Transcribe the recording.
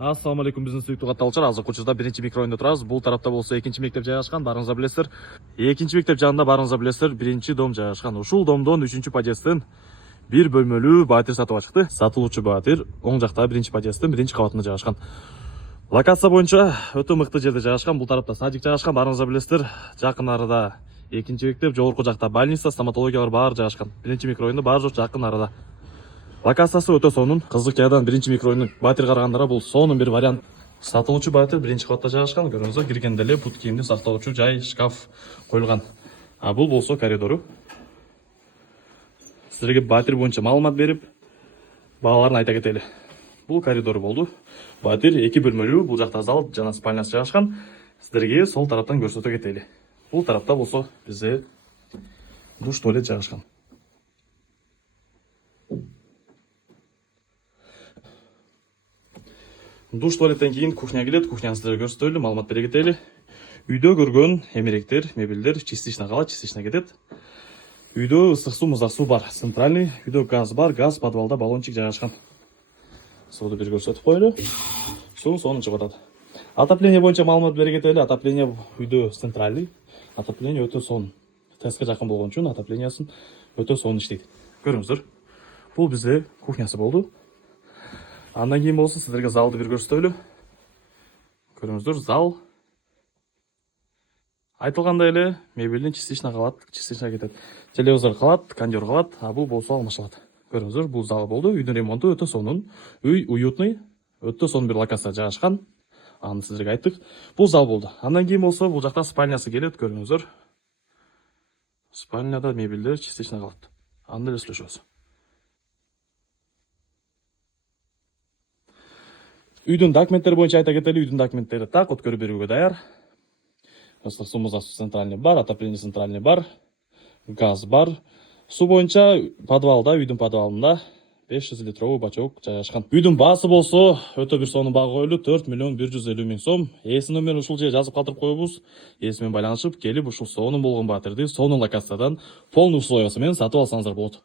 Ассаламу алейкум, биздин сүйүктүү катталчылар. Азыр Кучурда биринчи микрорайондо турабыз. Бул тарапта болсо экинчи мектеп жайгашкан, барыңыздар билесиздер. Экинчи мектеп жанында барыңыздар билесиздер, биринчи дом жайгашкан. Ушул домдон 3-подъезддин бир бөлмөлүү батир сатып чыкты. Сатылуучу батир оң жакта биринчи подъезддин биринчи кабатында жайгашкан. Локация боюнча өтө мыкты жерде жайгашкан. Бул тарапта садик жайгашкан, барыңыздар билесиздер. Жакын арада экинчи мектеп, жогорку жакта больница, стоматологиялар баары жайгашкан. Биринчи микрорайондо баары жок, жакын арада. Локациясы өтө сонун. Кыздык жайдан биринчи микрорайондун батир карагандара бул сонун бир вариант. Сатылуучу батир биринчи кабатта жайгашкан. Көрүңүздөр, киргенде эле бут кийимди сактоочу жай, шкаф коюлган. А бул болсо коридору. Силерге батир боюнча маалымат берип, бааларын айта кетели. Бул коридору болду. Батир 2 бөлмөлүү, бул жакта зал жана спальнясы жайгашкан. Силерге сол тараптан көрсөтө кетели. Бул тарапта болсо бизде душ, туалет жайгашкан. Душ, туалеттен кийин кухня келет. Кухняны силерге көрсөтөлү, маалымат бере кетели. Үйдө көргөн эмеректер, мебелдер частично калат, частично кетет. Үйдө ысык суу, муздак суу бар, центральный. Үйдө газ бар, газ подвалда баллончик жайгашкан. Сууду бир көрсөтүп коелу. Суу сонун чыгып атат. Отопление боюнча маалымат бере кетели. Отопление үйдө центральный. Отопление өтө сонун. ТСК жакын болгон үчүн отоплениясын өтө сонун иштейт. Көрүңүздөр. Бул бизде кухнясы болду. Андан кийин болсо силерге залды бир көрсөтөлү. Көрүңүздөр, зал. Айтылгандай эле мебелдин частично калат, частично кетет. Телевизор калат, кондер калат, а бул болсо алмашылат. Көрүңүздөр, бул зал болду. Үйдүн ремонту өтө сонун. Үй уютный, өтө сонун бир локация жайгашкан. Аны силерге айттык. Бул зал болду. Андан кийин болсо бул жакта спальнясы келет, көрүңүздөр. Спальняда мебелдер частично калат. Аны эле сүйлөшөбүз. Үйдүн документтери боюнча айта кетели. Үйдүн документтери так, өткөрүп берүүгө даяр. Ысык суу, муздак суу центральный бар, отопление центральный бар, газ бар. Суу боюнча подвалда, үйдүн подвалында 500 литровый бачок жайгашкан. Үйдүн баасы болсо өтө бир сонун баа коелу, 4.150.000 сом. Ээсинин номерин ушул жерге жазып калтырып коебуз. Ээси менен байланышып келип ушул сонун болгон батирди сонун локациядан полный условиясы менен сатып алсаңыздар болот.